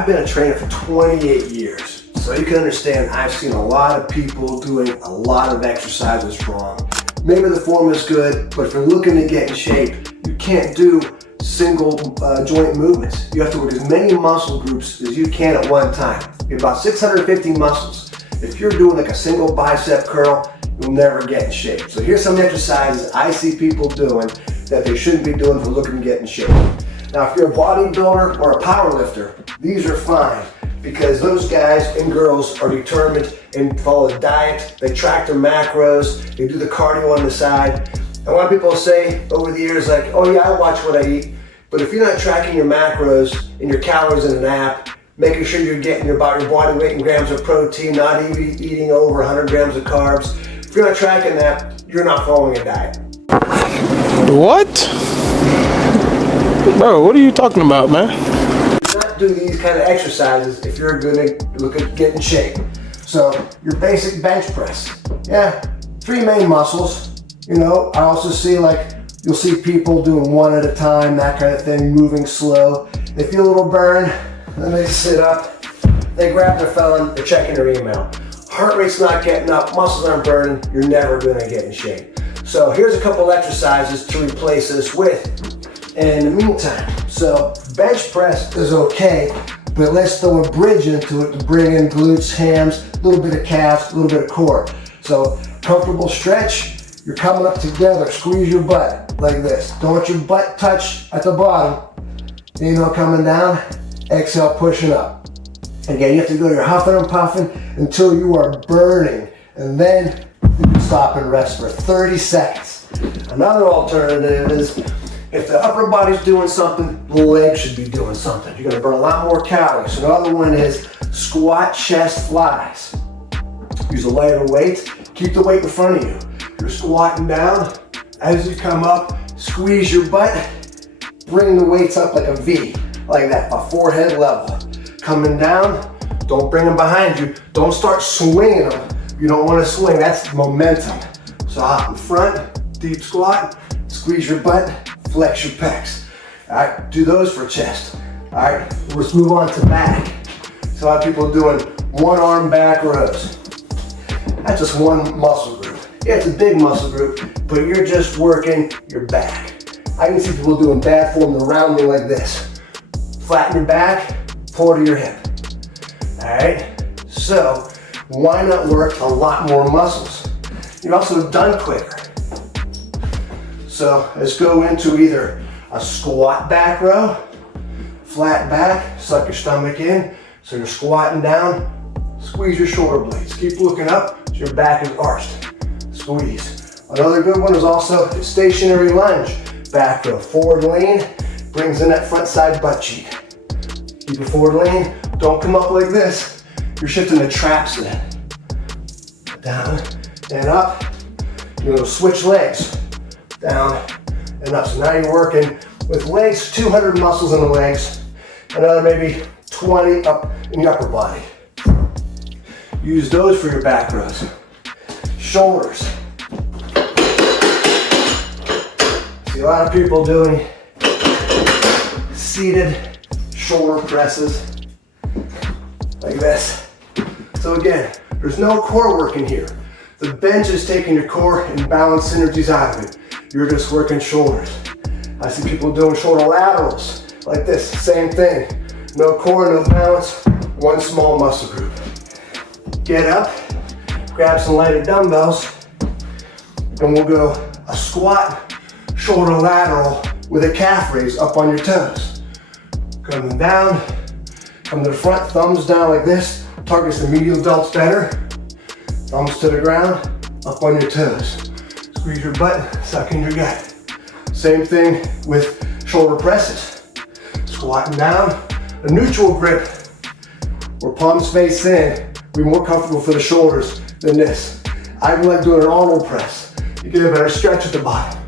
I've been a trainer for 28 years, so you can understand I've seen a lot of people doing a lot of exercises wrong. Maybe the form is good, but if you're looking to get in shape, you can't do single joint movements. You have to work as many muscle groups as you can at one time. You have about 650 muscles. If you're doing like a single bicep curl, you'll never get in shape. So here's some exercises I see people doing that they shouldn't be doing if they're looking to get in shape. Now, if you're a bodybuilder or a power lifter, these are fine because those guys and girls are determined and follow a diet. They track their macros, they do the cardio on the side. And a lot of people say over the years like, oh yeah, I watch what I eat. But if you're not tracking your macros and your calories in an app, making sure you're getting about your body weight in grams of protein, not eating over 100 grams of carbs, if you're not tracking that, you're not following a diet. What? Bro, what are you talking about, man? You not do these kind of exercises if you're going to look at getting in shape. So your basic bench press. Yeah, 3 main muscles. You know, I also see like, you'll see people doing one at a time, that kind of thing, moving slow. They feel a little burn, then they sit up, they grab their phone, they're checking their email. Heart rate's not getting up, muscles aren't burning, you're never gonna get in shape. So here's a couple exercises to replace this with in the meantime. So bench press is okay, but let's throw a bridge into it to bring in glutes, hams, a little bit of calves, a little bit of core. So comfortable stretch, you're coming up together, squeeze your butt like this. Don't let your butt touch at the bottom. Inhale, coming down, exhale, pushing up. Again, you have to go to your huffing and puffing until you are burning, and then you can stop and rest for 30 seconds. Another alternative is if the upper body's doing something, the legs should be doing something. You're gonna burn a lot more calories. So another one is squat chest flies. Use a lighter weight, keep the weight in front of you. You're squatting down, as you come up, squeeze your butt, bring the weights up like a V, like that, a forehead level. Coming down, don't bring them behind you. Don't start swinging them. You don't want to swing, that's momentum. So hop in front, deep squat, squeeze your butt, flex your pecs. All right, do those for chest. All right, let's move on to back. So a lot of people doing one arm back rows. That's just one muscle group. Yeah, it's a big muscle group, but you're just working your back. I can see people doing bad form, the rounding like this. Flatten your back, pull to your hip. All right, so why not work a lot more muscles? You're also done quicker. So let's go into either a squat back row, flat back, suck your stomach in. So you're squatting down, squeeze your shoulder blades. Keep looking up so your back is arched. Squeeze. Another good one is also stationary lunge. Back row, forward lean, brings in that front side butt cheek. Keep it forward lean, don't come up like this. You're shifting the traps then. Down and up. You're gonna switch legs. Down and up. So now you're working with legs, 200 muscles in the legs, another maybe 20 up in your upper body. Use those for your back rows. Shoulders. See a lot of people doing seated shoulder presses like this. So again, there's no core work in here. The bench is taking your core and balance synergies out of it. You're just working shoulders. I see people doing shoulder laterals like this, same thing. No core, no balance, one small muscle group. Get up, grab some lighter dumbbells, and we'll go a squat, shoulder lateral with a calf raise up on your toes. Coming down, come to the front, thumbs down like this, targets the medial delts better. Thumbs to the ground, up on your toes. Squeeze your butt, suck in your gut. Same thing with shoulder presses. Squatting down, a neutral grip, where palms face in. Be more comfortable for the shoulders than this. I like doing an Arnold press. You get a better stretch at the bottom.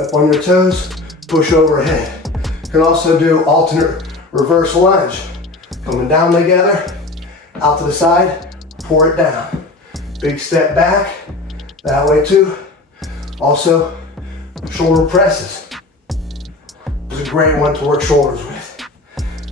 Up on your toes, push overhead. You can also do alternate reverse lunge. Coming down together, out to the side, pour it down. Big step back, that way too. Also, shoulder presses. It's a great one to work shoulders with.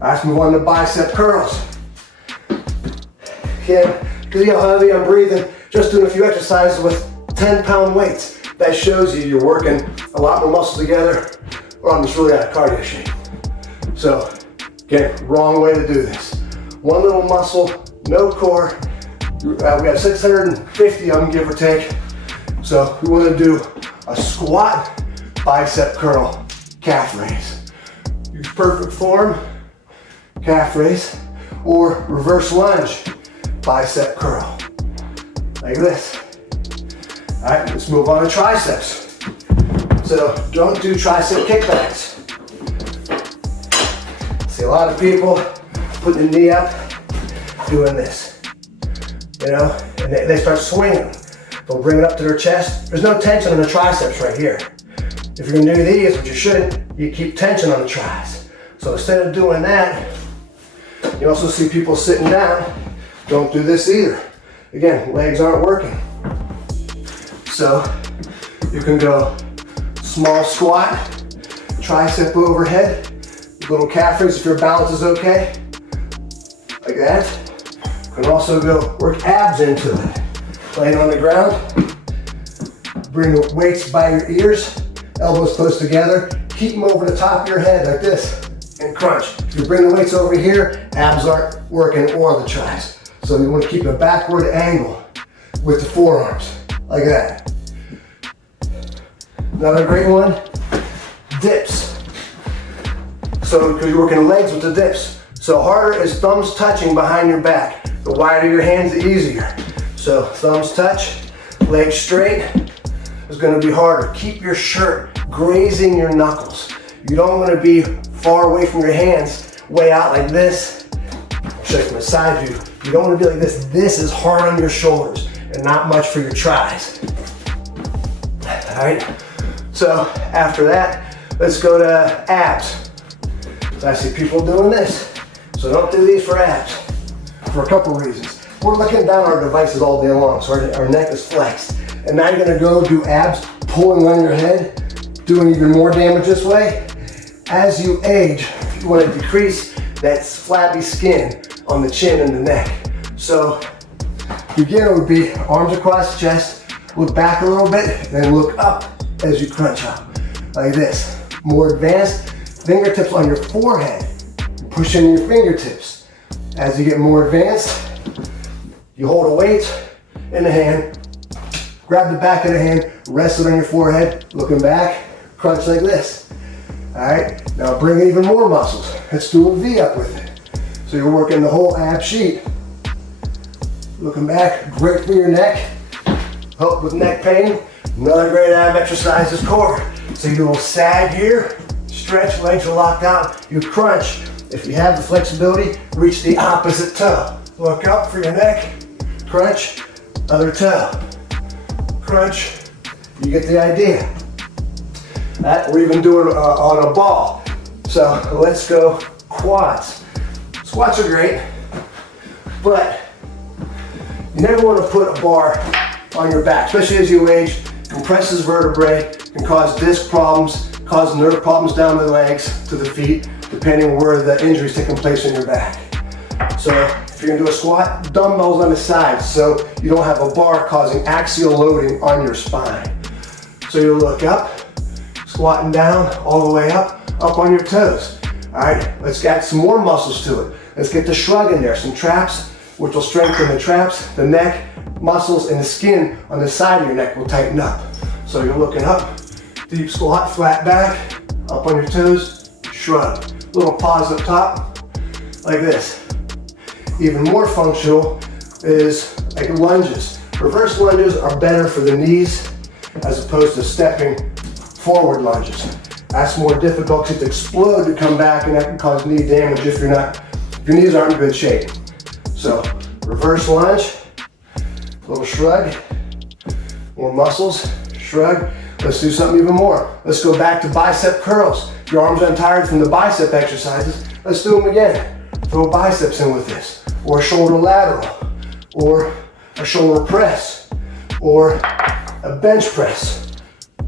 Let's move on to bicep curls. Again, because you know how heavy I'm breathing, just doing a few exercises with 10-pound weights. That shows you you're working a lot more muscle together, or I'm just really out of cardio shape. So, again, wrong way to do this. One little muscle, no core. We have 650 of them, give or take. So we want to do a squat, bicep curl, calf raise. Use perfect form, calf raise, or reverse lunge, bicep curl, like this. All right, let's move on to triceps. So don't do tricep kickbacks. See a lot of people putting the knee up, doing this, you know, and they start swinging. They'll bring it up to their chest. There's no tension on the triceps right here. If you're gonna do these, which you shouldn't, you keep tension on the tris. So instead of doing that, you also see people sitting down. Don't do this either. Again, legs aren't working. So you can go small squat, tricep overhead, little calf raise if your balance is okay, like that. You can also go work abs into it. Laying on the ground, bring the weights by your ears, elbows close together, keep them over the top of your head like this, and crunch. If you bring the weights over here, abs aren't working or the tris. So you want to keep a backward angle with the forearms, like that. Another great one, dips. So because you're working legs with the dips. So harder is thumbs touching behind your back. The wider your hands, the easier. So thumbs touch, legs straight is going to be harder. Keep your shirt grazing your knuckles. You don't want to be far away from your hands, way out like this. I'll show you from the side view. You don't want to be like this. This is hard on your shoulders and not much for your tris. All right. So after that, let's go to abs. So I see people doing this. So don't do these for abs for a couple reasons. We're looking down our devices all day long, so our neck is flexed. And now you're gonna go do abs, pulling on your head, doing even more damage this way. As you age, you wanna decrease that flabby skin on the chin and the neck. So, beginner would be arms across the chest, look back a little bit, then look up as you crunch up, like this. More advanced, fingertips on your forehead, push in your fingertips. As you get more advanced, you hold a weight in the hand, grab the back of the hand, rest it on your forehead, looking back, crunch like this. All right, now bring even more muscles. Let's do a V up with it. So you're working the whole ab sheet. Looking back, great for your neck. Help with neck pain. Another great ab exercise is core. So you do a little sag here, stretch, legs are locked out, you crunch. If you have the flexibility, reach the opposite toe. Look up for your neck, crunch, other toe, crunch. You get the idea. That we're even doing on a ball. So let's go quads. Squats are great, but you never want to put a bar on your back, especially as you age. Compresses vertebrae, can cause disc problems, cause nerve problems down the legs to the feet, depending on where the injury is taking place in your back. So if you're gonna do a squat, dumbbells on the side so you don't have a bar causing axial loading on your spine. So you'll look up, squatting down, all the way up on your toes. All right, let's add some more muscles to it. Let's get the shrug in there, some traps, which will strengthen the traps, the neck, muscles, and the skin on the side of your neck will tighten up. So you're looking up, deep squat, flat back, up on your toes, shrug. Little pause up top, like this. Even more functional is like lunges. Reverse lunges are better for the knees as opposed to stepping forward lunges. That's more difficult because it explode to come back and that can cause knee damage if your knees aren't in good shape. So reverse lunge, little shrug, more muscles, shrug. Let's do something even more. Let's go back to bicep curls. If your arms aren't tired from the bicep exercises, let's do them again. Throw biceps in with this, or a shoulder lateral, or a shoulder press, or a bench press,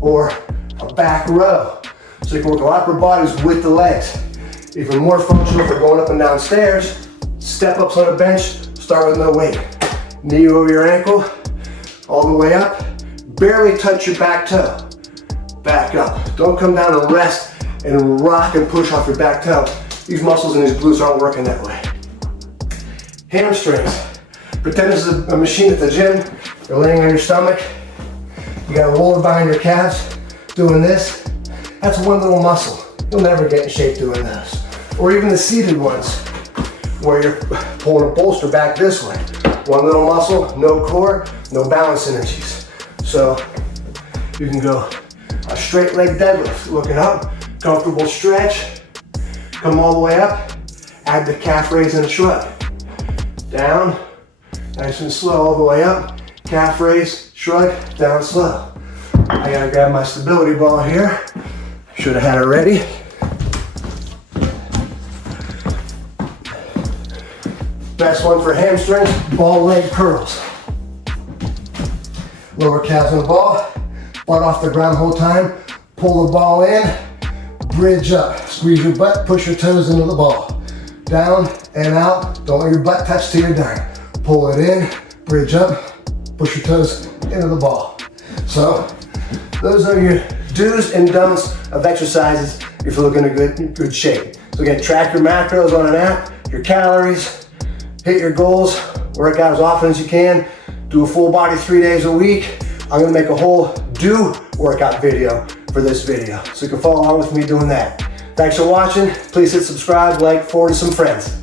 or a back row. So you can work a lot of upper bodies with the legs. Even more functional for going up and down stairs. Step ups on a bench, start with no weight. Knee over your ankle, all the way up. Barely touch your back toe. Back up. Don't come down and rest and rock and push off your back toe. These muscles in these glutes aren't working that way. Hamstrings. Pretend this is a machine at the gym. You're laying on your stomach. You got a roller behind your calves. Doing this. That's one little muscle. You'll never get in shape doing this. Or even the seated ones, where you're pulling a bolster back this way. One little muscle, no core, no balance energies. So you can go a straight leg deadlift, looking up, comfortable stretch, come all the way up, add the calf raise and shrug. Down, nice and slow, all the way up, calf raise, shrug, down slow. I gotta grab my stability ball here. Should have had it ready. Best one for hamstrings, ball leg curls. Lower calves on the ball, butt off the ground the whole time, pull the ball in, bridge up, squeeze your butt, push your toes into the ball. Down and out, don't let your butt touch till you're done. Pull it in, bridge up, push your toes into the ball. So, those are your do's and don'ts of exercises if you're looking in good shape. So again, track your macros on an app, your calories, hit your goals, work out as often as you can, do a full body 3 days a week. I'm gonna make a whole do workout video for this video, so you can follow along with me doing that. Thanks for watching. Please hit subscribe, like, forward to some friends.